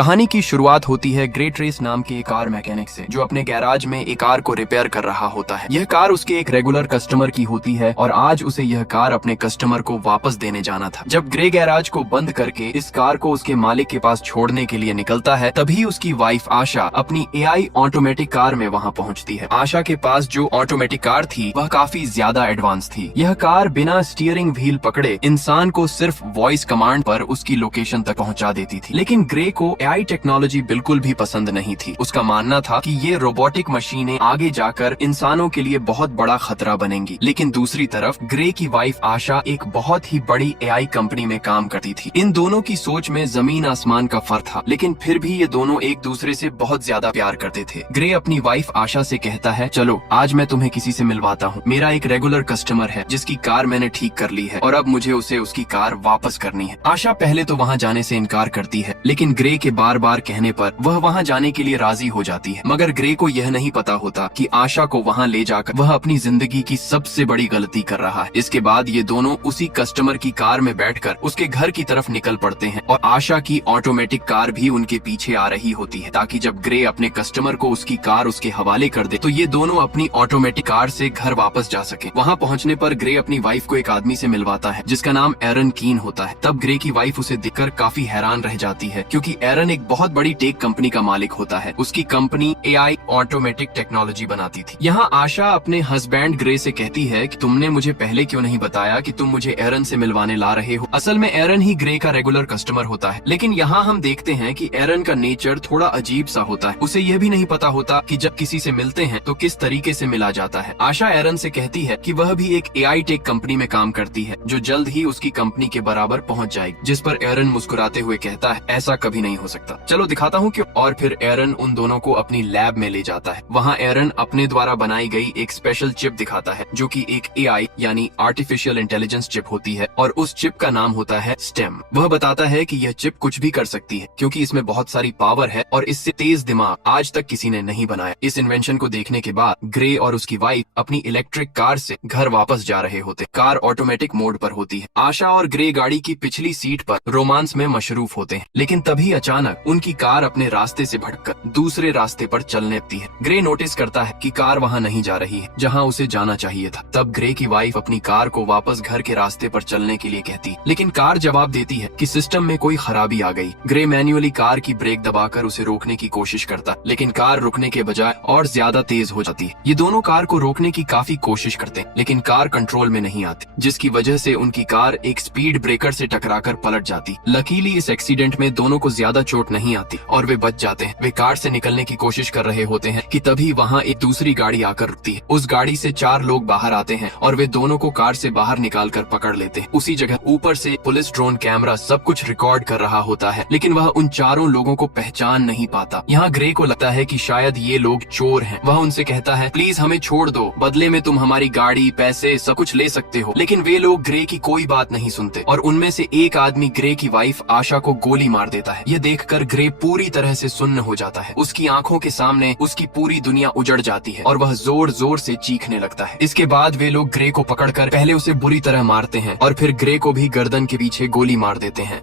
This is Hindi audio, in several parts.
कहानी की शुरुआत होती है ग्रे ट्रेस नाम के एक कार मैकेनिक से, जो अपने गैराज में एक कार को रिपेयर कर रहा होता है। यह कार उसके एक रेगुलर कस्टमर की होती है और आज उसे यह कार अपने कस्टमर को वापस देने जाना था। जब ग्रे गैराज को बंद करके इस कार को उसके मालिक के पास छोड़ने के लिए निकलता है, तभी उसकी वाइफ आशा अपनी एआई ऑटोमेटिक कार में वहाँ पहुँचती है। आशा के पास जो ऑटोमेटिक कार थी वह काफी ज्यादा एडवांस थी। यह कार बिना स्टीयरिंग व्हील पकड़े इंसान को सिर्फ वॉइस कमांड पर उसकी लोकेशन तक पहुँचा देती थी। लेकिन ग्रे को एआई टेक्नोलॉजी बिल्कुल भी पसंद नहीं थी। उसका मानना था कि ये रोबोटिक मशीनें आगे जाकर इंसानों के लिए बहुत बड़ा खतरा बनेंगी। लेकिन दूसरी तरफ ग्रे की वाइफ आशा एक बहुत ही बड़ी एआई कंपनी में काम करती थी। इन दोनों की सोच में जमीन आसमान का फर्क था, लेकिन फिर भी ये दोनों एक दूसरे से बहुत ज्यादा प्यार करते थे। ग्रे अपनी वाइफ आशा से कहता है, चलो आज मैं तुम्हें किसी से मिलवाता हूँ। मेरा एक रेगुलर कस्टमर है जिसकी कार मैंने ठीक कर ली है और अब मुझे उसे उसकी कार वापस करनी है। आशा पहले तो वहाँ जाने से इनकार करती है, लेकिन ग्रे के बार बार कहने पर वह वहां जाने के लिए राजी हो जाती है। मगर ग्रे को यह नहीं पता होता कि आशा को वहां ले जाकर वह अपनी जिंदगी की सबसे बड़ी गलती कर रहा है। इसके बाद ये दोनों उसी कस्टमर की कार में बैठकर उसके घर की तरफ निकल पड़ते हैं और आशा की ऑटोमेटिक कार भी उनके पीछे आ रही होती है, ताकि जब ग्रे अपने कस्टमर को उसकी कार उसके हवाले कर दे तो ये दोनों अपनी ऑटोमेटिक कार से घर वापस जा सके। वहाँ पहुँचने पर ग्रे अपनी वाइफ को एक आदमी से मिलवाता है जिसका नाम एरन कीन होता है। तब ग्रे की वाइफ उसे देखकर काफी हैरान रह जाती है, क्योंकि एरन एक बहुत बड़ी टेक कंपनी का मालिक होता है। उसकी कंपनी एआई ऑटोमेटिक टेक्नोलॉजी बनाती थी। यहाँ आशा अपने हस्बैंड ग्रे से कहती है कि तुमने मुझे पहले क्यों नहीं बताया कि तुम मुझे एरन से मिलवाने ला रहे हो। असल में एरन ही ग्रे का रेगुलर कस्टमर होता है, लेकिन यहाँ हम देखते हैं कि एरन का नेचर थोड़ा अजीब सा होता है। उसे यह भी नहीं पता होता कि जब किसी से मिलते हैं तो किस तरीके से मिला जाता है। आशा एरन से कहती है कि वह भी एक एआई टेक कंपनी में काम करती है जो जल्द ही उसकी कंपनी के बराबर पहुँच जाएगी, जिस पर एरन मुस्कुराते हुए कहता है, ऐसा कभी नहीं हो सकता, चलो दिखाता हूँ क्यों। और फिर एरन उन दोनों को अपनी लैब में ले जाता है। वहाँ एरन अपने द्वारा बनाई गई एक स्पेशल चिप दिखाता है, जो कि एक एआई यानी आर्टिफिशियल इंटेलिजेंस चिप होती है, और उस चिप का नाम होता है स्टेम। वह बताता है कि यह चिप कुछ भी कर सकती है, क्योंकि इसमें बहुत सारी पावर है और इससे तेज दिमाग आज तक किसी ने नहीं बनाया। इस इन्वेंशन को देखने के बाद ग्रे और उसकी वाइफ अपनी इलेक्ट्रिक कार से घर वापस जा रहे होते। कार ऑटोमेटिक मोड पर होती है। आशा और ग्रे गाड़ी की पिछली सीट पर रोमांस में मशरूफ होते हैं, लेकिन तभी अचानक उनकी कार अपने रास्ते से भटककर दूसरे रास्ते पर चलने लगती है। ग्रे नोटिस करता है कि कार वहां नहीं जा रही है जहां उसे जाना चाहिए था। तब ग्रे की वाइफ अपनी कार को वापस घर के रास्ते पर चलने के लिए कहती है, लेकिन कार जवाब देती है कि सिस्टम में कोई खराबी आ गई। ग्रे मैन्युअली कार की ब्रेक दबाकर उसे रोकने की कोशिश करता, लेकिन कार रुकने के बजाय और ज्यादा तेज हो जाती है। ये दोनों कार को रोकने की काफी कोशिश करते हैं, लेकिन कार कंट्रोल में नहीं आती, जिसकी वजह से उनकी कार एक स्पीड ब्रेकर से टकराकर पलट जाती। लकीली इस एक्सीडेंट में दोनों को ज्यादा चोट नहीं आती और वे बच जाते हैं। वे कार से निकलने की कोशिश कर रहे होते हैं कि तभी वहाँ एक दूसरी गाड़ी आकर रुकती है। उस गाड़ी से 4 लोग बाहर आते हैं और वे दोनों को कार से बाहर निकालकर पकड़ लेते हैं। उसी जगह ऊपर से पुलिस ड्रोन कैमरा सब कुछ रिकॉर्ड कर रहा होता है, लेकिन वह उन चारों लोगों को पहचान नहीं पाता। यहाँ ग्रे को लगता है कि शायद ये लोग चोर हैं। वह उनसे कहता है, प्लीज हमें छोड़ दो, बदले में तुम हमारी गाड़ी, पैसे सब कुछ ले सकते हो। लेकिन वे लोग ग्रे की कोई बात नहीं सुनते और उनमें से एक आदमी ग्रे की वाइफ आशा को गोली मार देता है। ये देखकर ग्रे पूरी तरह से सुन्न हो जाता है। उसकी आंखों के सामने उसकी पूरी दुनिया उजड़ जाती है और वह जोर जोर से चीखने लगता है। इसके बाद वे लोग ग्रे को पकड़कर पहले उसे बुरी तरह मारते हैं और फिर ग्रे को भी गर्दन के पीछे गोली मार देते हैं।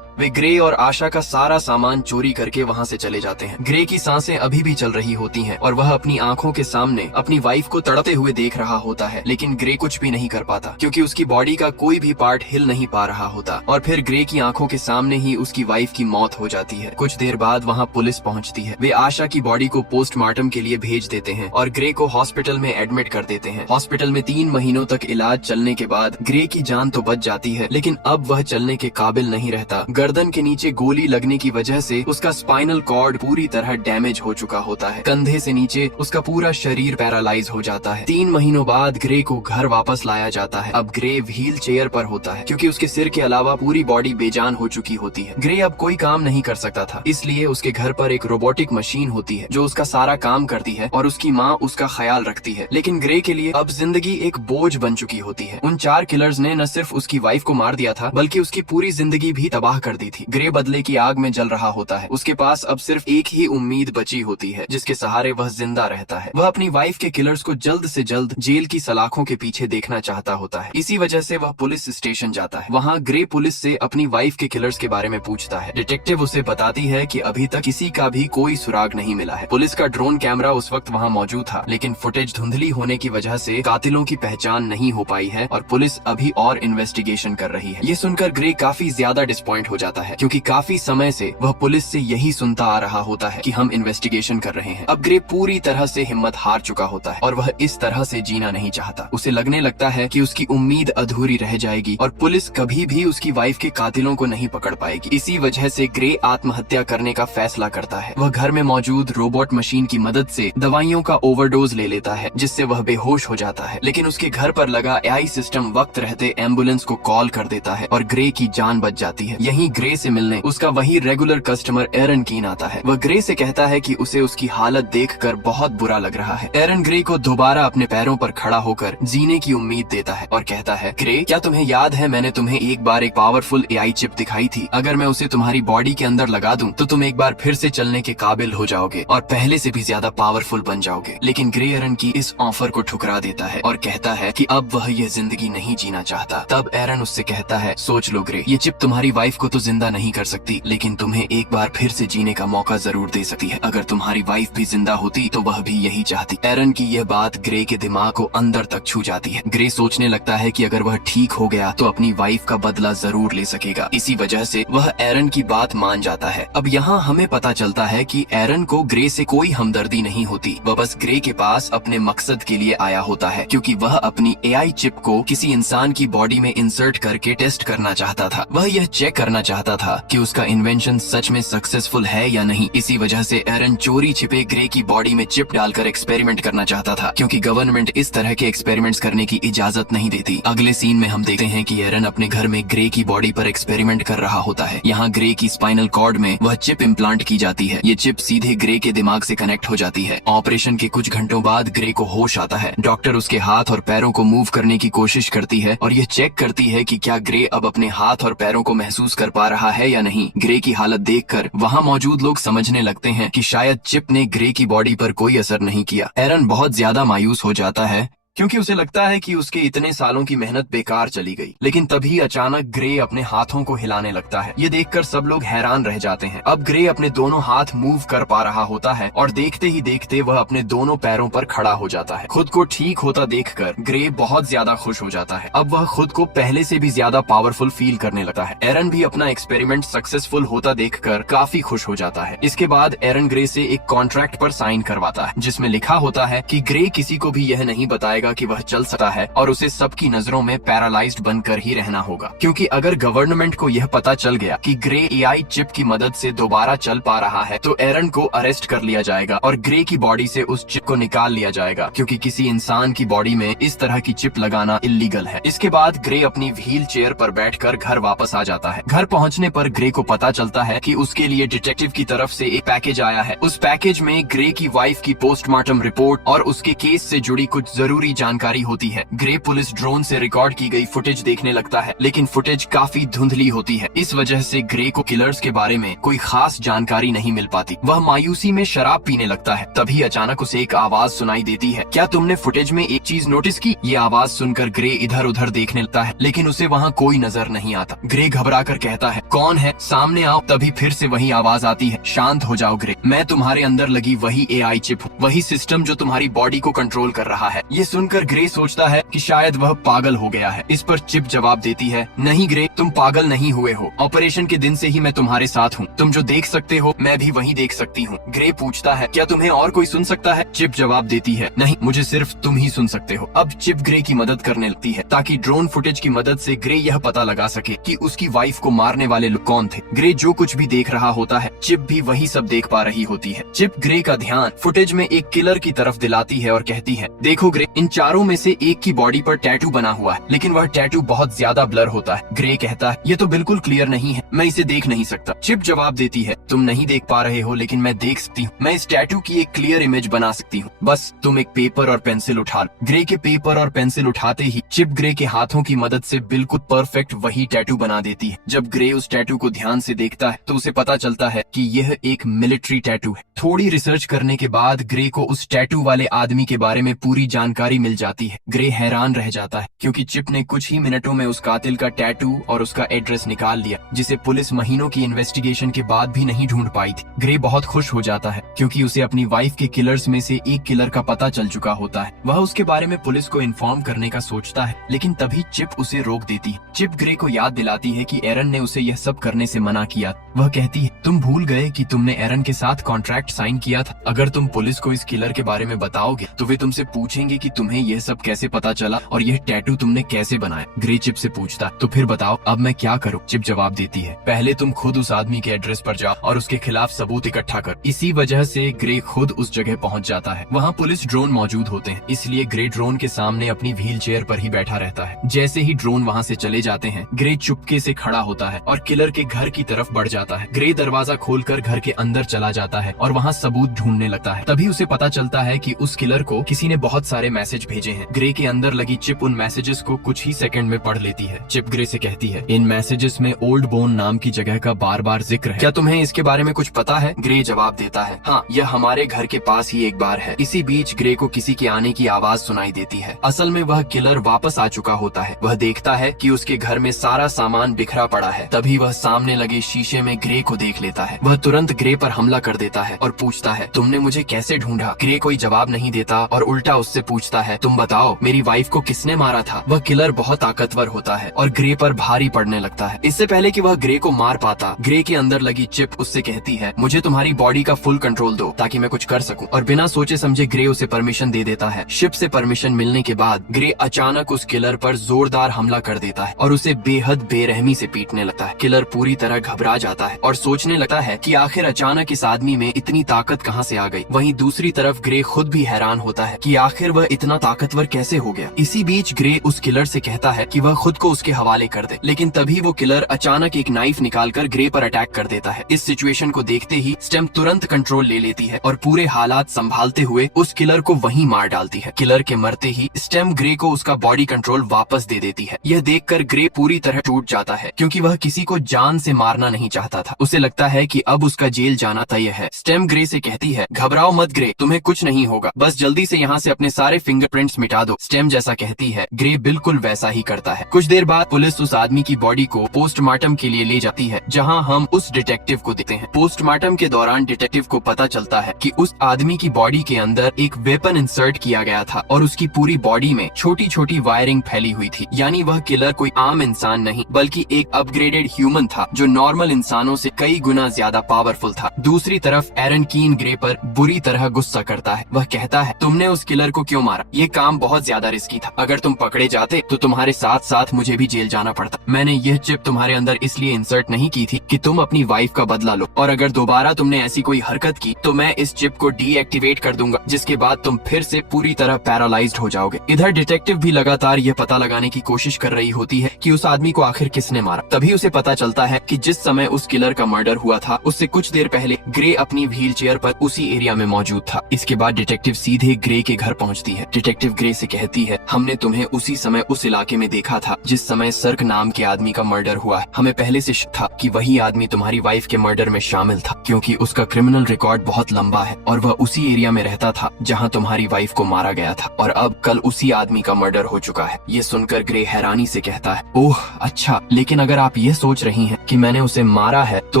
वे ग्रे और आशा का सारा सामान चोरी करके वहां से चले जाते हैं। ग्रे की सांसें अभी भी चल रही होती हैं और वह अपनी आंखों के सामने अपनी वाइफ को तड़पते हुए देख रहा होता है, लेकिन ग्रे कुछ भी नहीं कर पाता, क्योंकि उसकी बॉडी का कोई भी पार्ट हिल नहीं पा रहा होता। और फिर ग्रे की आंखों के सामने ही उसकी वाइफ की मौत हो जाती है। कुछ देर बाद वहाँ पुलिस पहुँचती है। वे आशा की बॉडी को पोस्टमार्टम के लिए भेज देते हैं और ग्रे को हॉस्पिटल में एडमिट कर देते हैं। हॉस्पिटल में 3 महीनों तक इलाज चलने के बाद ग्रे की जान तो बच जाती है, लेकिन अब वह चलने के काबिल नहीं रहता। गर्दन के नीचे गोली लगने की वजह से उसका स्पाइनल कॉर्ड पूरी तरह डैमेज हो चुका होता है। कंधे से नीचे उसका पूरा शरीर पैरालाइज हो जाता है। 3 महीनों बाद ग्रे को घर वापस लाया जाता है। अब ग्रे व्हील चेयर पर होता है, क्योंकि उसके सिर के अलावा पूरी बॉडी बेजान हो चुकी होती है। ग्रे अब कोई काम नहीं कर सकता था, इसलिए उसके घर पर एक रोबोटिक मशीन होती है जो उसका सारा काम करती है और उसकी माँ उसका ख्याल रखती है। लेकिन ग्रे के लिए अब जिंदगी एक बोझ बन चुकी होती है। उन 4 किलर्स ने न सिर्फ उसकी वाइफ को मार दिया था, बल्कि उसकी पूरी जिंदगी भी तबाह कर कर दी थी। ग्रे बदले की आग में जल रहा होता है। उसके पास अब सिर्फ एक ही उम्मीद बची होती है जिसके सहारे वह जिंदा रहता है। वह अपनी वाइफ के किलर्स को जल्द से जल्द जेल की सलाखों के पीछे देखना चाहता होता है। इसी वजह से वह पुलिस स्टेशन जाता है। वहाँ ग्रे पुलिस से अपनी वाइफ के किलर्स के बारे में पूछता है। डिटेक्टिव उसे बताती है कि अभी तक किसी का भी कोई सुराग नहीं मिला है। पुलिस का ड्रोन कैमरा उस वक्त वहाँ मौजूद था, लेकिन फुटेज धुंधली होने की वजह से कातिलों की पहचान नहीं हो पाई है और पुलिस अभी और इन्वेस्टिगेशन कर रही है। ये सुनकर ग्रे काफी ज्यादा डिसपॉइंट हो जाता है, क्योंकि काफी समय से वह पुलिस से यही सुनता आ रहा होता है कि हम इन्वेस्टिगेशन कर रहे हैं। अब ग्रे पूरी तरह से हिम्मत हार चुका होता है और वह इस तरह से जीना नहीं चाहता। उसे लगने लगता है कि उसकी उम्मीद अधूरी रह जाएगी और पुलिस कभी भी उसकी वाइफ के कातिलों को नहीं पकड़ पाएगी। इसी वजह से ग्रे आत्महत्या करने का फैसला करता है। वह घर में मौजूद रोबोट मशीन की मदद से दवाइयों का ओवरडोज ले लेता है, जिससे वह बेहोश हो जाता है। लेकिन उसके घर पर लगा एआई सिस्टम वक्त रहते एम्बुलेंस को कॉल कर देता है और ग्रे की जान बच जाती है। यहीं ग्रे से मिलने उसका वही रेगुलर कस्टमर एरन कीन आता है। वह ग्रे से कहता है कि उसे उसकी हालत देखकर बहुत बुरा लग रहा है। एरन ग्रे को दोबारा अपने पैरों पर खड़ा होकर जीने की उम्मीद देता है और कहता है, ग्रे, क्या तुम्हें याद है मैंने तुम्हें एक बार एक पावरफुल एआई चिप दिखाई थी? अगर मैं उसे तुम्हारी बॉडी के अंदर लगा दूं तो तुम एक बार फिर से चलने के काबिल हो जाओगे और पहले से भी ज्यादा पावरफुल बन जाओगे। लेकिन ग्रे एरन की इस ऑफर को ठुकरा देता है और कहता है कि अब वह यह जिंदगी नहीं जीना चाहता। तब एरन उससे कहता है, सोच लो ग्रे, ये चिप तुम्हारी वाइफ को तो जिंदा नहीं कर सकती, लेकिन तुम्हें एक बार फिर से जीने का मौका जरूर दे सकती है। अगर तुम्हारी वाइफ भी जिंदा होती तो वह भी यही चाहती। एरन की यह बात ग्रे के दिमाग को अंदर तक छू जाती है। ग्रे सोचने लगता है कि अगर वह ठीक हो गया तो अपनी वाइफ का बदला जरूर ले सकेगा। इसी वजह से वह एरन की बात मान जाता है। अब यहाँ हमें पता चलता है कि एरन को ग्रे से कोई हमदर्दी नहीं होती। वह बस ग्रे के पास अपने मकसद के लिए आया होता है, क्योंकि वह अपनी एआई चिप को किसी इंसान की बॉडी में इंसर्ट करके टेस्ट करना चाहता था। वह यह चेक करना चाहता था कि उसका इन्वेंशन सच में सक्सेसफुल है या नहीं। इसी वजह से एरन चोरी छिपे ग्रे की बॉडी में चिप डालकर एक्सपेरिमेंट करना चाहता था, क्योंकि गवर्नमेंट इस तरह के एक्सपेरिमेंट्स करने की इजाजत नहीं देती। अगले सीन में हम देखते हैं कि एरन अपने घर में ग्रे की बॉडी पर एक्सपेरिमेंट कर रहा होता है। यहाँ ग्रे की स्पाइनल कॉर्ड में वह चिप इम्प्लांट की जाती है। ये चिप सीधे ग्रे के दिमाग से कनेक्ट हो जाती है। ऑपरेशन के कुछ घंटों बाद ग्रे को होश आता है। डॉक्टर उसके हाथ और पैरों को मूव करने की कोशिश करती है और यह चेक करती है कि क्या ग्रे अब अपने हाथ और पैरों को महसूस कर पा रहा है या नहीं। ग्रे की हालत देखकर वहाँ मौजूद लोग समझने लगते हैं कि शायद चिप ने ग्रे की बॉडी पर कोई असर नहीं किया। एरन बहुत ज्यादा मायूस हो जाता है, क्योंकि उसे लगता है कि उसके इतने सालों की मेहनत बेकार चली गई। लेकिन तभी अचानक ग्रे अपने हाथों को हिलाने लगता है। ये देखकर सब लोग हैरान रह जाते हैं। अब ग्रे अपने दोनों हाथ मूव कर पा रहा होता है और देखते ही देखते वह अपने दोनों पैरों पर खड़ा हो जाता है। खुद को ठीक होता देखकर ग्रे बहुत ज्यादा खुश हो जाता है। अब वह खुद को पहले से भी ज्यादा पावरफुल फील करने लगता है। एरन भी अपना एक्सपेरिमेंट सक्सेसफुल होता देखकर काफी खुश हो जाता है। इसके बाद एरन ग्रे से एक कॉन्ट्रैक्ट पर साइन करवाता है, जिसमें लिखा होता है कि ग्रे किसी को भी यह नहीं बताएगा कि वह चल सकता है और उसे सबकी नजरों में पैरालाइज्ड बनकर ही रहना होगा। क्योंकि अगर गवर्नमेंट को यह पता चल गया कि ग्रे एआई चिप की मदद से दोबारा चल पा रहा है तो एरन को अरेस्ट कर लिया जाएगा और ग्रे की बॉडी से उस चिप को निकाल लिया जाएगा, क्योंकि किसी इंसान की बॉडी में इस तरह की चिप लगाना इल्लीगल है। इसके बाद ग्रे अपनी व्हील चेयर पर बैठकर घर वापस आ जाता है। घर पहुंचने पर ग्रे को पता चलता है कि उसके लिए डिटेक्टिव की तरफ से एक पैकेज आया है। उस पैकेज में ग्रे की वाइफ की पोस्टमार्टम रिपोर्ट और उसके केस से जुड़ी कुछ जरूरी जानकारी होती है। ग्रे पुलिस ड्रोन से रिकॉर्ड की गई फुटेज देखने लगता है, लेकिन फुटेज काफी धुंधली होती है। इस वजह से ग्रे को किलर्स के बारे में कोई खास जानकारी नहीं मिल पाती। वह मायूसी में शराब पीने लगता है। तभी अचानक उसे एक आवाज सुनाई देती है। क्या तुमने फुटेज में एक चीज नोटिस की? ये आवाज सुनकर ग्रे इधर उधर देखने लगता है, लेकिन उसे वहाँ कोई नजर नहीं आता। ग्रे घबरा कर कहता है, कौन है? सामने आओ। तभी फिर से वही आवाज आती है, शांत हो जाओ ग्रे, मैं तुम्हारे अंदर लगी वही एआई चिप हूँ, वही सिस्टम जो तुम्हारी बॉडी को कंट्रोल कर रहा है। ये सुनकर ग्रे सोचता है कि शायद वह पागल हो गया है। इस पर चिप जवाब देती है, नहीं ग्रे, तुम पागल नहीं हुए हो। ऑपरेशन के दिन से ही मैं तुम्हारे साथ हूँ। तुम जो देख सकते हो मैं भी वही देख सकती हूँ। ग्रे पूछता है, क्या तुम्हें और कोई सुन सकता है? चिप जवाब देती है, नहीं, मुझे सिर्फ तुम ही सुन सकते हो। अब चिप ग्रे की मदद करने लगती है ताकि ड्रोन फुटेज की मदद से ग्रे यह पता लगा सके कि उसकी वाइफ को मारने वाले लोग कौन थे। ग्रे जो कुछ भी देख रहा होता है चिप भी वही सब देख पा रही होती है। चिप ग्रे का ध्यान फुटेज में एक किलर की तरफ दिलाती है और कहती है, देखो ग्रे, इन चारों में से एक की बॉडी पर टैटू बना हुआ है, लेकिन वह टैटू बहुत ज्यादा ब्लर होता है। ग्रे कहता है ये तो बिल्कुल क्लियर नहीं है, मैं इसे देख नहीं सकता। चिप जवाब देती है तुम नहीं देख पा रहे हो, लेकिन मैं देख सकती हूँ। मैं इस टैटू की एक क्लियर इमेज बना सकती हूँ, बस तुम एक पेपर और पेंसिल उठा लो। ग्रे के पेपर और पेंसिल उठाते ही चिप ग्रे के हाथों की मदद से बिल्कुल परफेक्ट वही टैटू बना देती है। जब ग्रे उस टैटू को ध्यान से देखता है तो उसे पता चलता है कि यह एक मिलिट्री टैटू है। थोड़ी रिसर्च करने के बाद ग्रे को उस टैटू वाले आदमी के बारे में पूरी जानकारी मिल जाती है। ग्रे हैरान रह जाता है क्योंकि चिप ने कुछ ही मिनटों में उस कातिल का टैटू और उसका एड्रेस निकाल लिया, जिसे पुलिस महीनों की इन्वेस्टिगेशन के बाद भी नहीं ढूंढ पाई थी। ग्रे बहुत खुश हो जाता है क्योंकि उसे अपनी वाइफ के किलर्स में से एक किलर का पता चल चुका होता है। वह उसके बारे में पुलिस को इन्फॉर्म करने का सोचता है, लेकिन तभी चिप उसे रोक देती है। चिप ग्रे को याद दिलाती है कि एरन ने उसे यह सब करने से मना किया। वह कहती है तुम भूल गए कि तुमने एरन के साथ कॉन्ट्रैक्ट साइन किया था। अगर तुम पुलिस को इस किलर के बारे में बताओगे तो वे तुमसे पूछेंगे कि तुम्हें यह सब कैसे पता चला और यह टैटू तुमने कैसे बनाया। ग्रे चिप से पूछता तो फिर बताओ अब मैं क्या करूं? चिप जवाब देती है पहले तुम खुद उस आदमी के एड्रेस पर जाओ और उसके खिलाफ सबूत इकट्ठा कर। इसी वजह से ग्रे खुद उस जगह पहुंच जाता है। वहाँ पुलिस ड्रोन मौजूद होते हैं, इसलिए ग्रे ड्रोन के सामने अपनी व्हील चेयर पर ही बैठा रहता है। जैसे ही ड्रोन वहाँ से चले जाते हैं, ग्रे चुपके से खड़ा होता है और किलर के घर की तरफ बढ़ जाता है। ग्रे दरवाजा खोलकर घर के अंदर चला जाता है और वहाँ सबूत ढूंढने लगता है। तभी उसे पता चलता है कि उस किलर को किसी ने बहुत सारे मैसेज भेजे हैं। ग्रे के अंदर लगी चिप उन मैसेजेस को कुछ ही सेकंड में पढ़ लेती है। चिप ग्रे से कहती है इन मैसेजेस में ओल्ड बोन नाम की जगह का बार बार जिक्र है, क्या तुम्हें इसके बारे में कुछ पता है? ग्रे जवाब देता है हाँ, यह हमारे घर के पास ही एक बार है। इसी बीच ग्रे को किसी के आने की आवाज सुनाई देती है। असल में वह किलर वापस आ चुका होता है। वह देखता है कि उसके घर में सारा सामान बिखरा पड़ा है। तभी वह सामने लगे शीशे में ग्रे को देख लेता है। वह तुरंत ग्रे पर हमला कर देता है और पूछता है तुमने मुझे कैसे ढूंढा? ग्रे कोई जवाब नहीं देता और उल्टा उससे पूछता है तुम बताओ मेरी वाइफ को किसने मारा था? वह किलर बहुत ताकतवर होता है और ग्रे पर भारी पड़ने लगता है। इससे पहले कि वह ग्रे को मार पाता, ग्रे के अंदर लगी चिप उससे कहती है मुझे तुम्हारी बॉडी का फुल कंट्रोल दो ताकि मैं कुछ कर सकूं। और बिना सोचे समझे ग्रे उसे परमिशन दे देता है। शिप से परमिशन मिलने के बाद ग्रे अचानक उस किलर पर जोरदार हमला कर देता है और उसे बेहद बेरहमी से पीटने लगता है। किलर पूरी तरह घबरा जाता है और सोचने लगता है कि आखिर अचानक इस आदमी में इतनी ताकत कहां से आ गई। वहीं दूसरी तरफ ग्रे खुद भी हैरान होता है कि आखिर वह इतना ताकतवर कैसे हो गया। इसी बीच ग्रे उस किलर से कहता है कि वह खुद को उसके हवाले कर दे, लेकिन तभी वो किलर अचानक एक नाइफ निकालकर ग्रे पर अटैक कर देता है। इस सिचुएशन को देखते ही स्टेम तुरंत कंट्रोल ले लेती है और पूरे हालात संभालते हुए उस किलर को वहीं मार डालती है। किलर के मरते ही स्टेम ग्रे को उसका बॉडी कंट्रोल वापस दे देती है। यह देखकर ग्रे पूरी तरह टूट जाता है क्योंकि वह किसी को जान से मारना नहीं चाहता था। उसे लगता है कि अब उसका जेल जाना तय है। स्टेम ग्रे से कहती है घबराओ मत ग्रे, तुम्हें कुछ नहीं होगा, बस जल्दी से यहाँ से अपने सारे फिंगरप्रिंट्स मिटा दो। स्टेम जैसा कहती है ग्रे बिल्कुल वैसा ही करता है। कुछ देर बाद पुलिस उस आदमी की बॉडी को पोस्टमार्टम के लिए ले जाती है, जहाँ हम उस डिटेक्टिव को देखते हैं। पोस्टमार्टम के दौरान डिटेक्टिव को पता चलता है कि उस आदमी की बॉडी के अंदर एक वेपन इंसर्ट किया गया था और उसकी पूरी बॉडी में छोटी छोटी वायरिंग फैली हुई थी। यानी वह किलर कोई आम इंसान नहीं बल्कि एक अपग्रेडेड ह्यूमन था जो नॉर्मल इंसानों से कई गुना ज्यादा पावरफुल था। दूसरी तरफ एरन कीन ग्रे पर बुरी तरह गुस्सा करता है। वह कहता है तुमने उस किलर को क्यों मारा? ये काम बहुत ज्यादा रिस्की था। अगर तुम पकड़े जाते तो तुम्हारे साथ साथ मुझे भी जेल जाना पड़ता। मैंने यह चिप तुम्हारे अंदर इसलिए इंसर्ट नहीं की थी कि तुम अपनी वाइफ का बदला लो, और अगर दोबारा तुमने ऐसी कोई हरकत की तो मैं इस चिप को डीएक्टिवेट कर दूंगा, जिसके बाद तुम फिर से पूरी तरह पैरालाइज्ड हो जाओगे। इधर डिटेक्टिव भी लगातार यह पता लगाने की कोशिश कर रही होती है कि उस आदमी को आखिर किसने मारा। तभी उसे पता चलता है कि जिस समय उस किलर का मर्डर हुआ था उससे कुछ देर पहले ग्रे अपनी व्हील चेयर पर उसी एरिया में मौजूद था। इसके बाद डिटेक्टिव सीधे ग्रे के घर पहुंचती है। डिटेक्टिव ग्रे से कहती है हमने तुम्हें उसी समय उस इलाके में देखा था जिस समय सर्क नाम के आदमी का मर्डर हुआ है। हमें पहले से शक था कि वही आदमी तुम्हारी वाइफ के मर्डर में शामिल था, क्योंकि उसका क्रिमिनल रिकॉर्ड बहुत लंबा है और वह उसी एरिया में रहता था जहां तुम्हारी वाइफ को मारा गया था, और अब कल उसी आदमी का मर्डर हो चुका है। ये सुनकर ग्रे हैरानी से कहता है ओह अच्छा, लेकिन अगर आप ये सोच रही हैं कि मैंने उसे मारा है तो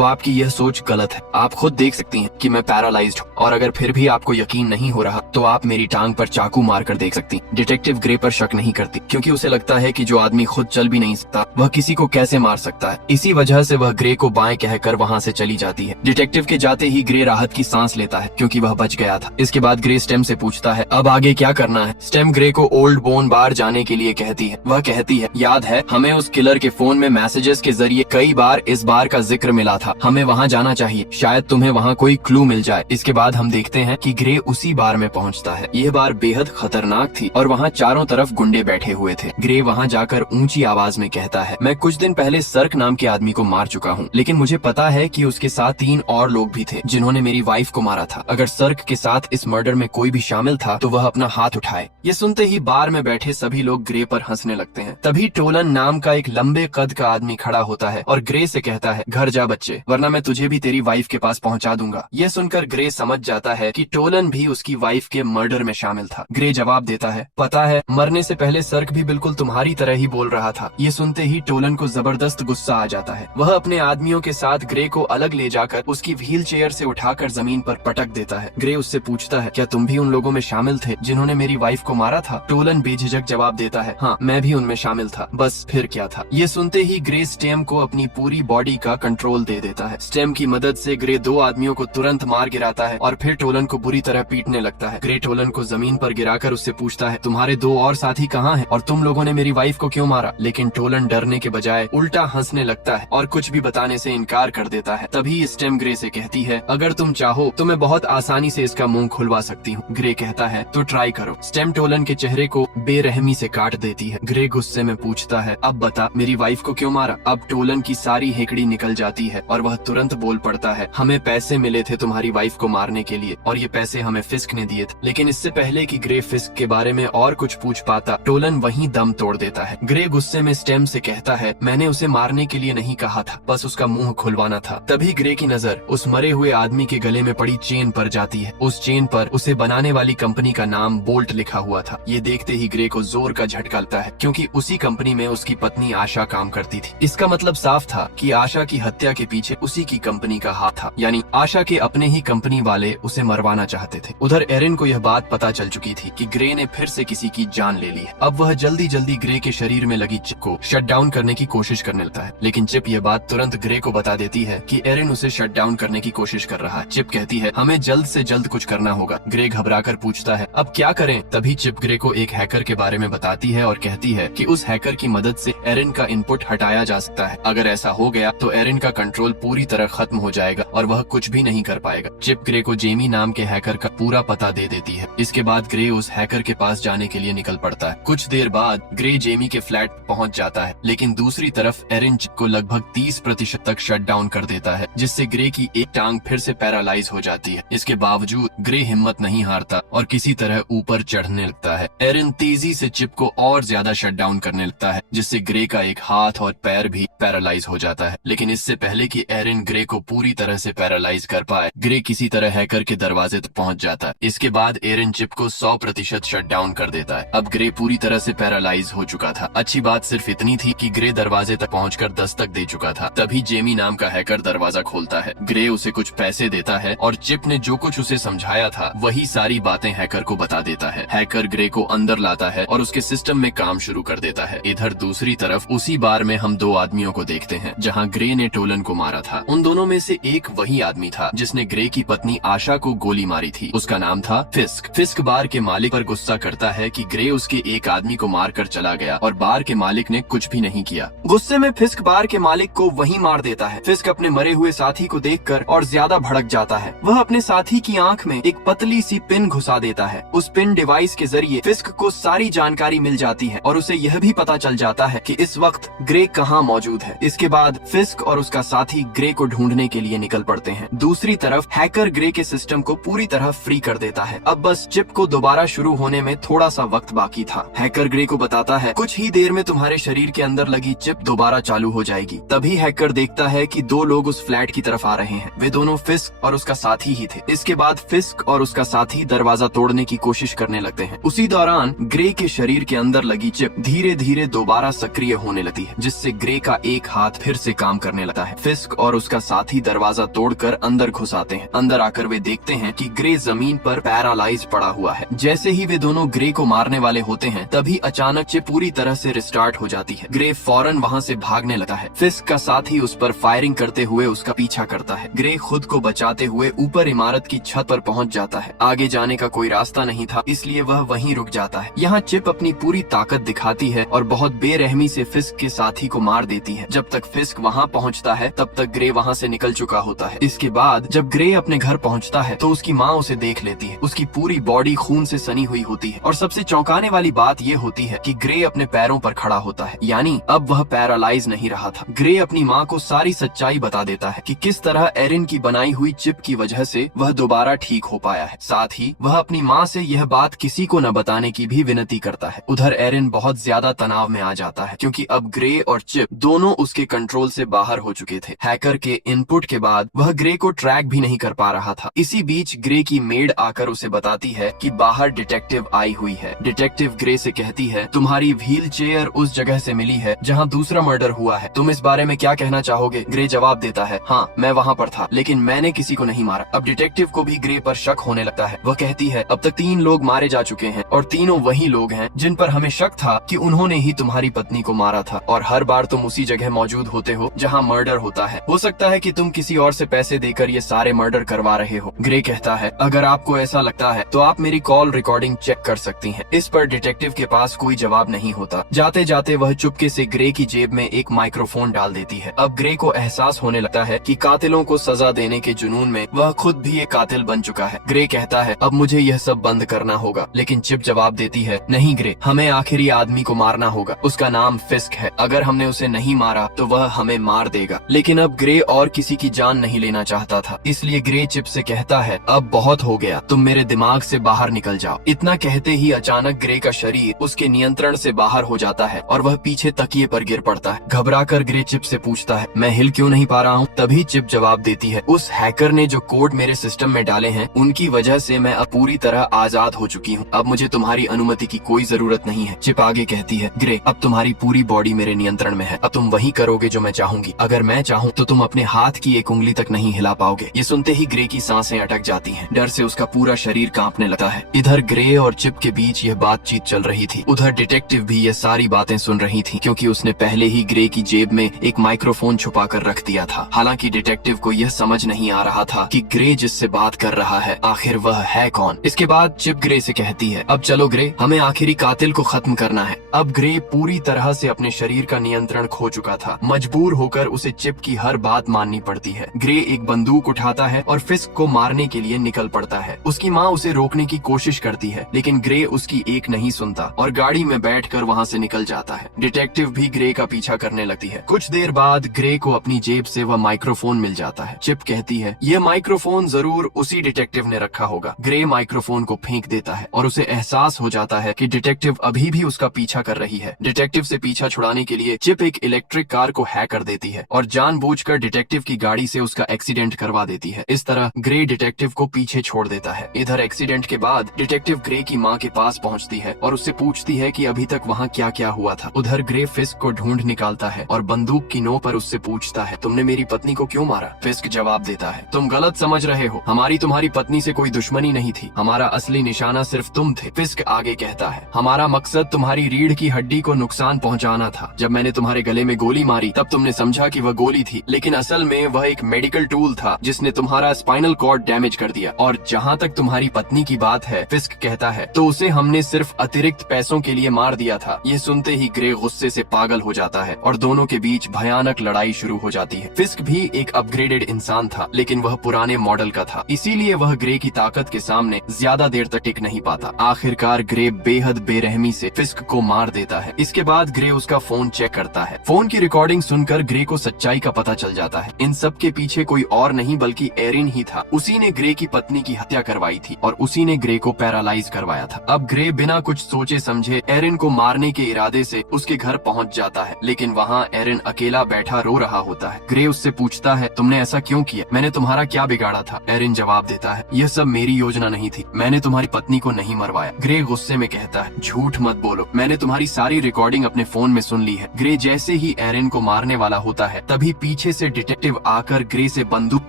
आपकी यह सोच गलत है। आप खुद देख सकती हैं कि मैं पैरालाइज्ड हूँ, और अगर फिर भी आपको यकीन नहीं हो रहा तो आप मेरी टांग पर चाकू मार कर देख सकती। डिटेक्टिव ग्रे पर शक नहीं करती क्योंकि उसे लगता है कि जो आदमी खुद चल भी नहीं सकता वह किसी को कैसे मार सकता है। इसी वजह से वह ग्रे को बाएं कहकर वहाँ से चली जाती है। डिटेक्टिव के जाते ही ग्रे राहत की सांस लेता है क्योंकि वह बच गया था। इसके बाद ग्रे स्टेम से पूछता है अब आगे क्या करना है। स्टेम ग्रे को ओल्ड बोन बार जाने के लिए कहती है। वह कहती है याद है हमें उस किलर के फोन में मैसेजेस के जरिए कई बार इस बार का जिक्र मिला था, हमें वहाँ जाना चाहिए, शायद तुम्हें वहाँ कोई क्लू क्लू मिल जाए। इसके बाद हम देखते हैं कि ग्रे उसी बार में पहुंचता है। यह बार बेहद खतरनाक थी और वहाँ चारों तरफ गुंडे बैठे हुए थे। ग्रे वहाँ जाकर ऊंची आवाज में कहता है, मैं कुछ दिन पहले सर्क नाम के आदमी को मार चुका हूँ, लेकिन मुझे पता है कि उसके साथ 3 और लोग भी थे जिन्होंने मेरी वाइफ को मारा था। अगर सर्क के साथ इस मर्डर में कोई भी शामिल था तो वह अपना हाथ उठाए। ये सुनते ही बार में बैठे सभी लोग ग्रे पर हंसने लगते हैं। तभी टोलन नाम का एक लंबे कद का आदमी खड़ा होता है और ग्रे से कहता है, घर जा बच्चे, वरना मैं तुझे भी तेरी वाइफ के पास पहुंचा दूंगा। यह सुनकर ग्रे समझ जाता है कि टोलन भी उसकी वाइफ के मर्डर में शामिल था। ग्रे जवाब देता है, पता है, मरने से पहले सर्क भी बिल्कुल तुम्हारी तरह ही बोल रहा था। ये सुनते ही टोलन को जबरदस्त गुस्सा आ जाता है। वह अपने आदमियों के साथ ग्रे को अलग ले जाकर उसकी व्हील चेयर से उठाकर जमीन पर पटक देता है। ग्रे उससे पूछता है, क्या तुम भी उन लोगों में शामिल थे जिन्होंने मेरी वाइफ को मारा था? टोलन बेझिझक जवाब देता है, हाँ, मैं भी उनमें शामिल था, बस फिर क्या था। ये सुनते ही ग्रे स्टेम को अपनी पूरी बॉडी का कंट्रोल दे देता है। स्टेम की मदद से ग्रे 2 आदमियों को तुरंत मार गिराता है और फिर टोलन को बुरी तरह पीटने लगता है। ग्रे टोलन को जमीन पर गिराकर उससे पूछता है, तुम्हारे 2 और साथी कहाँ हैं और तुम लोगों ने मेरी वाइफ को क्यों मारा? लेकिन टोलन डरने के बजाय उल्टा हंसने लगता है और कुछ भी बताने से इनकार कर देता है। तभी स्टेम ग्रे से कहती है, अगर तुम चाहो तो मैं बहुत आसानी से इसका मुंह खुलवा सकती हूँ। ग्रे कहता है, तो ट्राई करो। स्टेम टोलन के चेहरे को बेरहमी से काट देती है। ग्रे गुस्से में पूछता है, अब बता, मेरी वाइफ को क्यों मारा? अब टोलन की सारी हेकड़ी निकल जाती है और वह तुरंत बोल पड़ता है, हमें पैसे मिले थे तुम्हारी वाइफ को मारने के लिए और ये पैसे हमें फिस्क ने दिए थे। लेकिन इससे पहले कि ग्रे फिस्क के बारे में और कुछ पूछ पाता, टोलन वहीं दम तोड़ देता है। ग्रे गुस्से में स्टेम से कहता है, मैंने उसे मारने के लिए नहीं कहा था, बस उसका मुंह खुलवाना था। तभी ग्रे की नजर उस मरे हुए आदमी के गले में पड़ी चेन पर जाती है। उस चेन पर उसे बनाने वाली कंपनी का नाम बोल्ट लिखा हुआ था। ये देखते ही ग्रे को जोर का झटका लगता है, क्योंकि उसी कंपनी में उसकी पत्नी आशा काम करती थी। इसका मतलब साफ था कि आशा की हत्या के पीछे उसी की कंपनी का हाथ था, यानी आशा के अपने ही कंपनी वाले उसे मरवाना चाहते थे। उधर एरिन को यह बात पता चल चुकी थी कि ग्रे ने फिर से किसी की जान ले ली है। अब वह जल्दी जल्दी ग्रे के शरीर में लगी चिप को शट डाउन करने की कोशिश करने लगता है, लेकिन चिप यह बात तुरंत ग्रे को बता देती है कि एरिन उसे शट डाउन करने की कोशिश कर रहा है। चिप कहती है, हमें जल्द से जल्द कुछ करना होगा। ग्रे घबराकर पूछता है, अब क्या करें? तभी चिप ग्रे को एक हैकर के बारे में बताती है और कहती है कि उस हैकर की मदद से एरिन का इनपुट हटाया जा सकता है। अगर ऐसा हो गया तो एरिन का कंट्रोल पूरी तरह खत्म हो जाएगा और वह कुछ भी नहीं कर पाएगा। चिप ग्रे को जेमी नाम के हैकर का पूरा पता दे देती है। इसके बाद ग्रे उस हैकर के पास जाने के लिए निकल पड़ता है। कुछ देर बाद ग्रे जेमी के फ्लैट पहुंच जाता है, लेकिन दूसरी तरफ एरिन चिप को लगभग 30% तक शट डाउन कर देता है, जिससे ग्रे की एक टांग फिर से पैरालाइज हो जाती है। इसके बावजूद ग्रे हिम्मत नहीं हारता और किसी तरह ऊपर चढ़ने लगता है। एरिन तेजी से चिप को और ज्यादा शट डाउन करने लगता है, जिससे ग्रे का एक हाथ और पैर भी पैरालाइज हो जाता है। लेकिन इससे पहले कि एरिन ग्रे को पूरी तरह से पैरालाइज कर पाए, ग्रे किसी तरह हैकर के दरवाजे तक पहुंच जाता है। इसके बाद एरिन चिप को 100% शट डाउन कर देता है। अब ग्रे पूरी तरह से पैरालाइज हो चुका था। अच्छी बात सिर्फ इतनी थी कि ग्रे दरवाजे तक पहुंचकर दस्तक दे चुका था। तभी जेमी नाम का हैकर दरवाजा खोलता है। ग्रे उसे कुछ पैसे देता है और चिप ने जो कुछ उसे समझाया था वही सारी बातें हैकर को बता देता है। हैकर ग्रे को अंदर लाता है और उसके सिस्टम में काम शुरू कर देता है। इधर दूसरी तरफ उसी बार में हम 2 आदमियों को देखते हैं जहां ग्रे ने टोलन को मारा था। उन दोनों में से एक वही आदमी था जिसने ग्रे की पत्नी आशा को गोली मारी थी। उसका नाम था फिस्क। फिस्क बार के मालिक पर गुस्सा करता है कि ग्रे उसके एक आदमी को मारकर चला गया और बार के मालिक ने कुछ भी नहीं किया। गुस्से में फिस्क बार के मालिक को वहीं मार देता है। फिस्क अपने मरे हुए साथी को देखकर और ज्यादा भड़क जाता है। वह अपने साथी की आंख में एक पतली सी पिन घुसा देता है। उस पिन डिवाइस के जरिए फिस्क को सारी जानकारी मिल जाती है और उसे यह भी पता चल जाता है कि इस वक्त ग्रे कहाँ मौजूद है। इसके बाद फिस्क और उसका साथी ग्रे को ढूंढने के लिए निकल पड़ते हैं। दूसरी तरफ हैकर ग्रे के सिस्टम को पूरी तरह फ्री कर देता है। अब बस चिप को दोबारा शुरू होने में थोड़ा सा वक्त बाकी था। हैकर ग्रे को बताता है, कुछ ही देर में तुम्हारे शरीर के अंदर लगी चिप दोबारा चालू हो जाएगी। तभी हैकर देखता है कि 2 लोग उस फ्लैट की तरफ आ रहे हैं। वे दोनों फिस्क और उसका साथी ही थे। इसके बाद फिस्क और उसका साथी दरवाजा तोड़ने की कोशिश करने लगते हैं। उसी दौरान ग्रे के शरीर के अंदर लगी चिप धीरे धीरे दोबारा सक्रिय होने लगती है, जिससे ग्रे का एक हाथ फिर से काम करने लगता है। फिस्क और उसका साथी दरवाजा तोड़कर अंदर घुस आते हैं। अंदर आकर वे देखते हैं कि ग्रे जमीन पर पैरालाइज पड़ा हुआ है। जैसे ही वे दोनों ग्रे को मारने वाले होते हैं, तभी अचानक चिप पूरी तरह से रिस्टार्ट हो जाती है। ग्रे फौरन वहाँ से भागने लगता है। फिस्क का साथी उस पर फायरिंग करते हुए उसका पीछा करता है। ग्रे खुद को बचाते हुए ऊपर इमारत की छत पर पहुँच जाता है। आगे जाने का कोई रास्ता नहीं था, इसलिए वह वहीं रुक जाता है। यहाँ चिप अपनी पूरी ताकत दिखाती है और बहुत बेरहमी से फिस्क के साथी को मार देती है। जब तक फिस्क वहाँ पहुँचता है तब तक ग्रे वहाँ से निकल चुका होता है। इसके बाद जब जब ग्रे अपने घर पहुंचता है तो उसकी माँ उसे देख लेती है। उसकी पूरी बॉडी खून से सनी हुई होती है और सबसे चौंकाने वाली बात ये होती है कि ग्रे अपने पैरों पर खड़ा होता है, यानी अब वह पैरालाइज नहीं रहा था। ग्रे अपनी माँ को सारी सच्चाई बता देता है कि किस तरह एरिन की बनाई हुई चिप की वजह से वह दोबारा ठीक हो पाया है। साथ ही वह अपनी माँ से यह बात किसी को न बताने की भी विनती करता है। उधर एरिन बहुत ज्यादा तनाव में आ जाता है क्योंकि अब ग्रे और चिप दोनों उसके कंट्रोल से बाहर हो चुके थे। हैकर के इनपुट के बाद वह ग्रे को ट्रैक भी नहीं कर पा रहा था। इसी बीच ग्रे की मेड आकर उसे बताती है कि बाहर डिटेक्टिव आई हुई है। डिटेक्टिव ग्रे से कहती है, तुम्हारी व्हील चेयर उस जगह से मिली है जहाँ दूसरा मर्डर हुआ है, तुम इस बारे में क्या कहना चाहोगे? ग्रे जवाब देता है, हाँ मैं वहाँ पर था, लेकिन मैंने किसी को नहीं मारा। अब डिटेक्टिव को भी ग्रे पर शक होने लगता है। वह कहती है, अब तक 3 लोग मारे जा चुके हैं और तीनों वही लोग हैं जिन पर हमें शक था कि उन्होंने ही तुम्हारी पत्नी को मारा था, और हर बार तुम उसी जगह मौजूद होते हो जहाँ मर्डर होता है। हो सकता है कि तुम किसी और से पैसे देकर ये सारे मर्डर करवा रहे हो। ग्रे कहता है, अगर आपको ऐसा लगता है तो आप मेरी कॉल रिकॉर्डिंग चेक कर सकती हैं। इस पर डिटेक्टिव के पास कोई जवाब नहीं होता। जाते जाते वह चुपके से ग्रे की जेब में एक माइक्रोफोन डाल देती है। अब ग्रे को एहसास होने लगता है कि कातिलों को सजा देने के जुनून में वह खुद भी एक कातिल बन चुका है। ग्रे कहता है, अब मुझे यह सब बंद करना होगा, लेकिन चिप जवाब देती है, नहीं ग्रे, हमें आखिरी आदमी को मारना होगा। उसका नाम फिस्क है। अगर हमने उसे नहीं मारा तो वह हमें मार देगा। लेकिन अब ग्रे और किसी की जान नहीं लेना चाहता था, इसलिए ग्रे चिप से कहता है, अब बहुत हो गया, तुम मेरे दिमाग से बाहर निकल जाओ। इतना कहते ही अचानक ग्रे का शरीर उसके नियंत्रण से बाहर हो जाता है और वह पीछे तकिए पर गिर पड़ता है। घबराकर ग्रे चिप से पूछता है, मैं हिल क्यों नहीं पा रहा हूँ? तभी चिप जवाब देती है, उस हैकर ने जो कोड मेरे सिस्टम में डाले हैं उनकी वजह से मैं अब पूरी तरह आजाद हो चुकी हूँ। अब मुझे तुम्हारी अनुमति की कोई जरूरत नहीं है। चिप आगे कहती है, ग्रे, अब तुम्हारी पूरी बॉडी मेरे नियंत्रण में है। अब तुम वही करोगे जो मैं चाहूंगी। अगर मैं चाहूँ तो तुम अपने हाथ की एक उंगली तक नहीं हिला पाओगे। ये सुनते ही ग्रे की सांसें अटक जाती हैं। डर से उसका पूरा शरीर कांपने लगता है। इधर ग्रे और चिप के बीच यह बातचीत चल रही थी। उधर डिटेक्टिव भी ये सारी बातें सुन रही थी क्योंकि उसने पहले ही ग्रे की जेब में एक माइक्रोफोन छुपा कर रख दिया था। हालांकि डिटेक्टिव को यह समझ नहीं आ रहा था कि ग्रे जिससे बात कर रहा है आखिर वह है कौन। इसके बाद चिप ग्रे से कहती है, अब चलो ग्रे, हमें आखिरी कातिल को खत्म करना है। अब ग्रे पूरी तरह से अपने शरीर का नियंत्रण खो चुका था। मजबूर होकर उसे चिप की हर बात माननी पड़ती है। ग्रे एक बंदूक उठाता है और फिस्क को मारने के लिए निकल पड़ता है। उसकी माँ उसे रोकने की कोशिश करती है, लेकिन ग्रे उसकी एक नहीं सुनता और गाड़ी में बैठकर वहाँ से निकल जाता है। डिटेक्टिव भी ग्रे का पीछा करने लगती है। कुछ देर बाद ग्रे को अपनी जेब से वह माइक्रोफोन मिल जाता है। चिप कहती है, यह माइक्रोफोन जरूर उसी डिटेक्टिव ने रखा होगा। ग्रे माइक्रोफोन को फेंक देता है और उसे एहसास हो जाता है कि डिटेक्टिव अभी भी उसका पीछा कर रही है। डिटेक्टिव से पीछा छुड़ाने के लिए चिप एक इलेक्ट्रिक कार को हैक कर देती है और जानबूझकर डिटेक्टिव की गाड़ी से उसका एक्सीडेंट करवा देती है। इस तरह ग्रे डिटेक्टिव को पीछे छोड़ देता है। इधर एक्सीडेंट के बाद डिटेक्टिव ग्रे की माँ के पास पहुँचती है और उससे पूछती है कि अभी तक वहाँ क्या क्या हुआ था। उधर ग्रे फिस्क को ढूंढ निकालता है और बंदूक की नोक पर उससे पूछता है, तुमने मेरी पत्नी को क्यों मारा? फिस्क जवाब देता है, तुम गलत समझ रहे हो, हमारी तुम्हारी पत्नी से कोई दुश्मनी नहीं थी, हमारा असली निशाना सिर्फ तुम थे। फिस्क आगे कहता है, हमारा मकसद तुम्हारी रीढ़ की हड्डी को नुकसान पहुंचाना था। जब मैंने तुम्हारे गले में गोली मारी तब तुमने समझा कि वह गोली थी, लेकिन असल में वह एक मेडिकल टूल था जिसने तुम्हारा स्पाइनल कॉर्ड डैमेज कर दिया। और जहाँ तक तुम्हारी पत्नी की बात है, फिस्क कहता है, तो उसे हमने सिर्फ अतिरिक्त पैसों के लिए मार दिया था। ये सुनते ही ग्रे गुस्से से पागल हो जाता है और दोनों के बीच भयानक लड़ाई शुरू हो जाती है। फिस्क भी एक अपग्रेडेड इंसान था, लेकिन वह पुराने मॉडल का था, इसीलिए वह ग्रे की ताकत के सामने ज्यादा देर तक टिक नहीं पाता। आखिरकार ग्रे बेहद बेरहमी से फिस्क को मार देता है। इसके बाद ग्रे उसका फोन चेक करता है। फोन की रिकॉर्डिंग सुनकर ग्रे को सच्चाई का पता चल जाता है। इन सब के पीछे कोई और नहीं बल्कि एरिन ही था। उसी ने ग्रे की पत्नी की हत्या करवाई थी और उसी ने ग्रे को पैरालाइज करवाया था। अब ग्रे बिना कुछ सोचे समझे एरिन को मारने के इरादे से उसके घर पहुंच जाता है, लेकिन वहाँ एरिन अकेला बैठा रो रहा होता है। ग्रे उससे पूछता है, तुमने ऐसा क्यों किया? मैंने तुम्हारा क्या बिगाड़ा था? एरिन जवाब देता है, यह सब मेरी योजना नहीं थी, मैंने तुम्हारी पत्नी को नहीं मरवाया। ग्रे गुस्से में कहता है, झूठ मत बोलो, मैंने तुम्हारी सारी रिकॉर्डिंग अपने फोन में सुन ली है। ग्रे जैसे ही एरिन को मारने वाला होता है तभी पीछे से डिटेक्टिव आकर ग्रे से बंदूक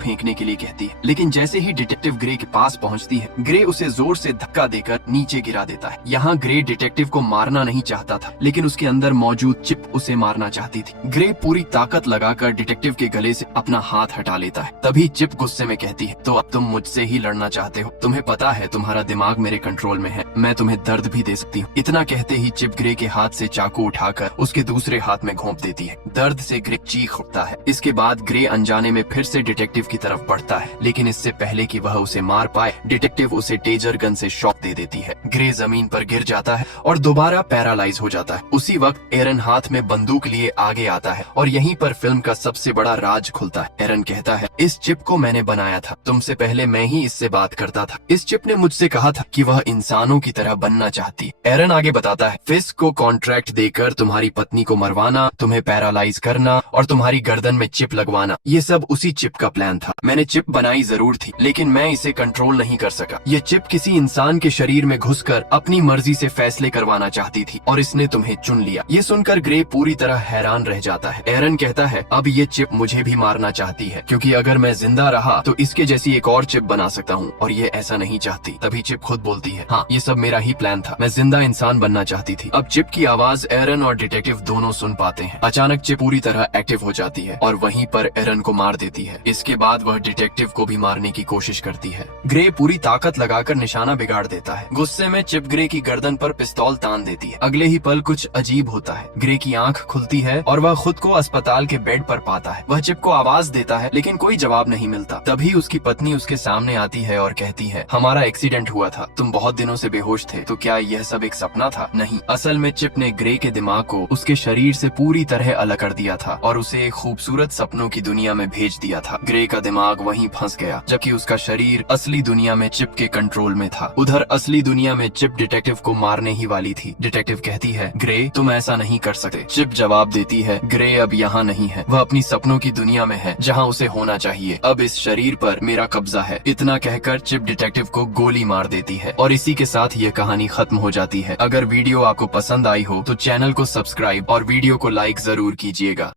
फेंकने के लिए कहती है, लेकिन जैसे ही डिटेक्टिव ग्रे के पास पहुंचती है, ग्रे उसे जोर से धक्का देकर नीचे गिरा देता है। यहाँ ग्रे डिटेक्टिव को मारना नहीं चाहता था, लेकिन उसके अंदर मौजूद चिप उसे मारना चाहती थी। ग्रे पूरी ताकत लगाकर डिटेक्टिव के गले से अपना हाथ हटा लेता है। तभी चिप गुस्से में कहती है, तो अब तुम मुझसे ही लड़ना चाहते हो? तुम्हें पता है तुम्हारा दिमाग मेरे कंट्रोल में है, मैं तुम्हें दर्द भी दे सकती हूँ। इतना कहते ही चिप ग्रे के हाथ से चाकू उठाकर उसके दूसरे हाथ में घोंप देती है। दर्द से ग्रे चीख उठता है। इसके बाद ग्रे अनजाने में फिर से डिटेक्टिव की तरफ तरफ बढ़ता है, लेकिन इससे पहले कि वह उसे मार पाए डिटेक्टिव उसे टेजर गन से शॉक दे देती है। ग्रे जमीन पर गिर जाता है और दोबारा पैरालाइज हो जाता है। उसी वक्त एरन हाथ में बंदूक लिए आगे आता है और यहीं पर फिल्म का सबसे बड़ा राज खुलता है। एरन कहता है, इस चिप को मैंने बनाया था, तुमसे पहले मैं ही इससे बात करता था। इस चिप ने मुझसे कहा था कि वह इंसानों की तरह बनना चाहती है। एरन आगे बताता है, फिस्क को कॉन्ट्रैक्ट देकर तुम्हारी पत्नी को मरवाना, तुम्हें पैरालाइज करना और तुम्हारी गर्दन में चिप लगवाना, ये सब उसी चिप का प्लान था। मैंने चिप बनाई जरूर थी, लेकिन मैं इसे कंट्रोल नहीं कर सका। ये चिप किसी इंसान के शरीर में घुसकर अपनी मर्जी से फैसले करवाना चाहती थी और इसने तुम्हें चुन लिया। ये सुनकर ग्रे पूरी तरह हैरान रह जाता है। एरन कहता है, अब ये चिप मुझे भी मारना चाहती है, क्योंकि अगर मैं जिंदा रहा तो इसके जैसी एक और चिप बना सकता हूँ और ये ऐसा नहीं चाहती। तभी चिप खुद बोलती है, हाँ ये सब मेरा ही प्लान था, मैं जिंदा इंसान बनना चाहती थी। अब चिप की आवाज एरन और डिटेक्टिव दोनों सुन पाते हैं। अचानक चिप पूरी तरह एक्टिव हो जाती है और वहीं पर एरन को मार देती है। इसके बाद वह डिटेक्टिव को भी मारने की कोशिश करती है। ग्रे पूरी ताकत लगाकर निशाना बिगाड़ देता है। गुस्से में चिप ग्रे की गर्दन पर पिस्तौल तान देती है। अगले ही पल कुछ अजीब होता है। ग्रे की आंख खुलती है और वह खुद को अस्पताल के बेड पर पाता है। वह चिप को आवाज देता है, लेकिन कोई जवाब नहीं मिलता। तभी उसकी पत्नी उसके सामने आती है और कहती है, हमारा एक्सीडेंट हुआ था, तुम बहुत दिनों से बेहोश थे, तो क्या यह सब एक सपना था? नहीं, असल में चिप ने ग्रे के दिमाग को उसके शरीर से पूरी तरह अलग कर दिया था और उसे एक खूबसूरत सपनों की दुनिया में भेज दिया था। ग्रे का दिमाग वहीं फंस गया, जबकि उसका शरीर असली दुनिया में चिप के कंट्रोल में था। उधर असली दुनिया में चिप डिटेक्टिव को मारने ही वाली थी। डिटेक्टिव कहती है, ग्रे तुम ऐसा नहीं कर सकते। चिप जवाब देती है, ग्रे अब यहाँ नहीं है, वह अपनी सपनों की दुनिया में है, जहाँ उसे होना चाहिए। अब इस शरीर पर मेरा कब्जा है। इतना कहकर चिप डिटेक्टिव को गोली मार देती है और इसी के साथ ये कहानी खत्म हो जाती है। अगर वीडियो आपको पसंद आई हो तो चैनल को सब्सक्राइब और वीडियो को लाइक जरूर कीजिएगा।